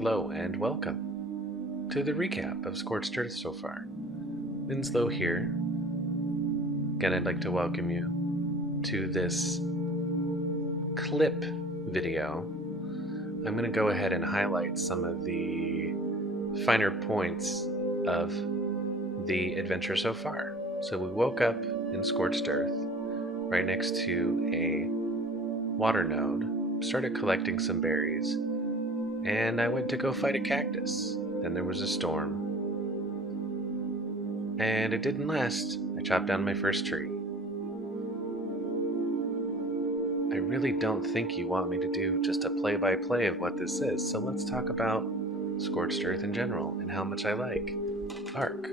Hello and welcome to the recap of Scorched Earth so far. Winslow here. Again, I'd like to welcome you to this clip video. I'm going to go ahead and highlight some of the finer points of the adventure so far. So we woke up in Scorched Earth, right next to a water node, started collecting some berries, and I went to go fight a cactus. Then there was a storm, and it didn't last. I chopped down my first tree. I really don't think you want me to do just a play-by-play of what this is, so let's talk about Scorched Earth in general and how much I like. Ark.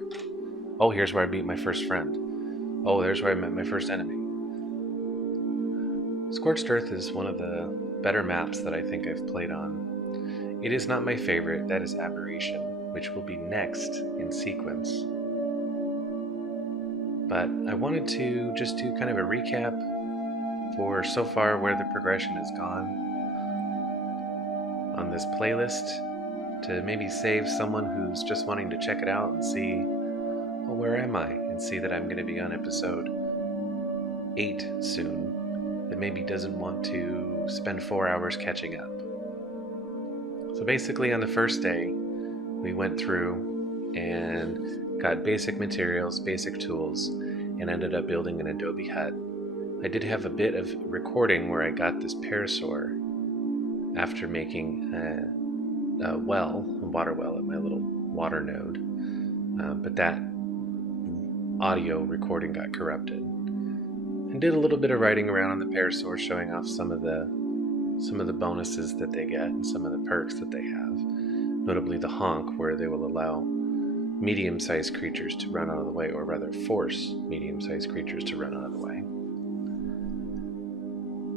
Oh, here's where I beat my first friend. Oh, there's where I met my first enemy. Scorched Earth is one of the better maps that I think I've played on. It is not my favorite, that is Aberration, which will be next in sequence. But I wanted to just do kind of a recap for so far where the progression has gone on this playlist, to maybe save someone who's just wanting to check it out and see, well, where am I? And see that I'm going to be on episode 8 soon, that maybe doesn't want to spend 4 hours catching up. So basically on the first day, we went through and got basic materials, basic tools, and ended up building an adobe hut. I did have a bit of recording where I got this parasaur after making a water well at my little water node, but that audio recording got corrupted. And did a little bit of writing around on the parasaur, showing off some of the bonuses that they get and some of the perks that they have, notably the honk, where they will allow medium-sized creatures to run out of the way, or rather force medium-sized creatures to run out of the way.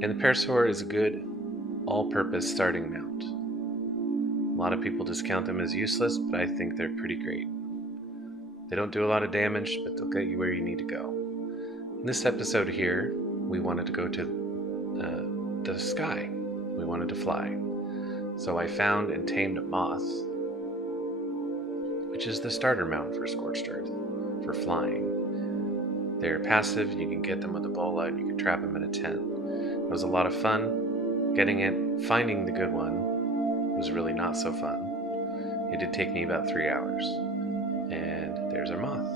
And the parasaur is a good all-purpose starting mount. A lot of people discount them as useless, but I think they're pretty great. They don't do a lot of damage, but they'll get you where you need to go. In this episode here, we wanted to go to the sky. We wanted to fly. So I found and tamed a moth, which is the starter mount for Scorched Earth, for flying. They're passive, you can get them with a bow out, you can trap them in a tent. It was a lot of fun. Getting it, finding the good one was really not so fun. It did take me about 3 hours. And there's our moth.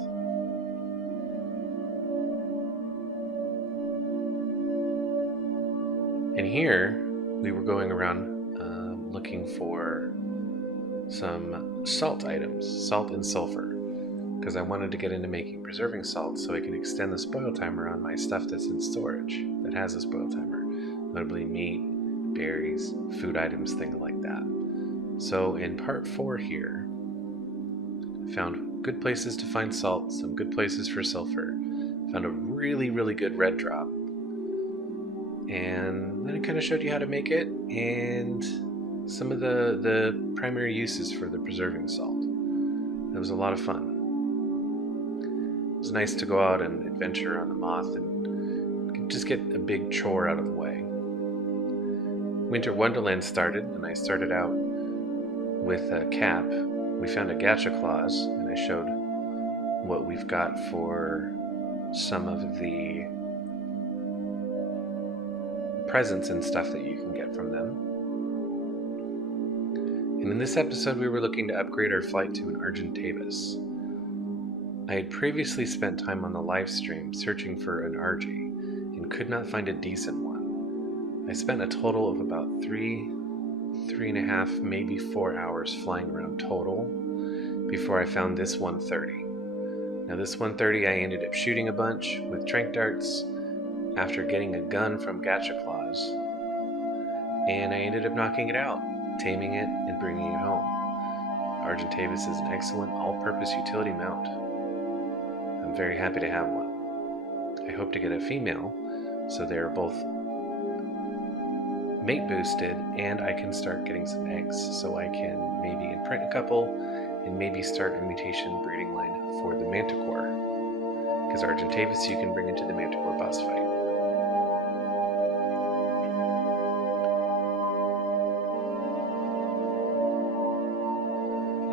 And here, we were going around looking for some salt items, salt and sulfur, because I wanted to get into making preserving salt so I can extend the spoil timer on my stuff that's in storage that has a spoil timer, notably meat, berries, food items, things like that. So in part 4 here, I found good places to find salt, some good places for sulfur, found a really, really good red drop, and then I kind of showed you how to make it and some of the primary uses for the preserving salt. It was a lot of fun. It was nice to go out and adventure on the moth and just get a big chore out of the way. Winter Wonderland started, and I started out with a cap. We found a gacha clause, and I showed what we've got for some of the presents and stuff that you can get from them. And in this episode, we were looking to upgrade our flight to an Argentavis. I had previously spent time on the live stream searching for an RG and could not find a decent one. I spent a total of about 3.5, maybe 4 hours flying around total before I found this 130. Now this 130 I ended up shooting a bunch with tranq darts after getting a gun from Gacha Claws, and I ended up knocking it out, taming it, and bringing it home. Argentavis is an excellent all-purpose utility mount. I'm very happy to have one. I hope to get a female, so they're both mate boosted, and I can start getting some eggs, so I can maybe imprint a couple, and maybe start a mutation breeding line for the Manticore, because Argentavis you can bring into the Manticore boss fight.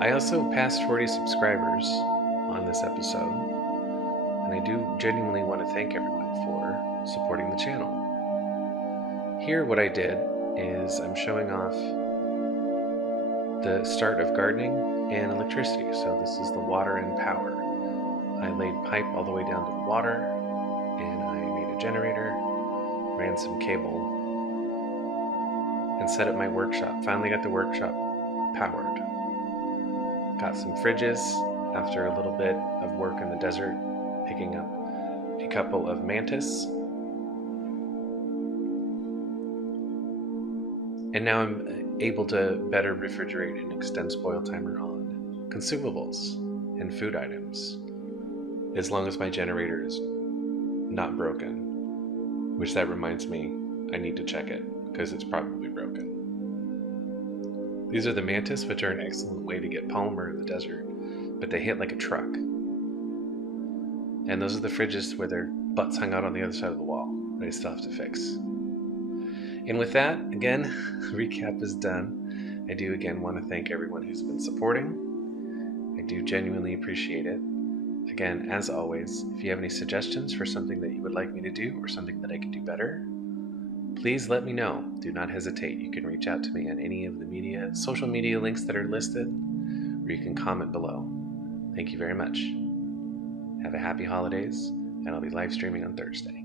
I also passed 40 subscribers on this episode, and I do genuinely want to thank everyone for supporting the channel. Here what I did is I'm showing off the start of gardening and electricity. So this is the water and power. I laid pipe all the way down to the water, and I made a generator, ran some cable, and set up my workshop. Finally got the workshop powered. Got some fridges after a little bit of work in the desert, picking up a couple of mantis. And now I'm able to better refrigerate and extend spoil timer on consumables and food items, as long as my generator is not broken, which that reminds me I need to check it because it's probably broken. These are the mantis, which are an excellent way to get polymer in the desert, but they hit like a truck. And those are the fridges where their butts hung out on the other side of the wall that I still have to fix. And with that, again, recap is done. I do again want to thank everyone who's been supporting. I do genuinely appreciate it. Again, as always, if you have any suggestions for something that you would like me to do or something that I can do better, please let me know. Do not hesitate. You can reach out to me on any of the social media links that are listed, or you can comment below. Thank you very much. Have a happy holidays, and I'll be live streaming on Thursday.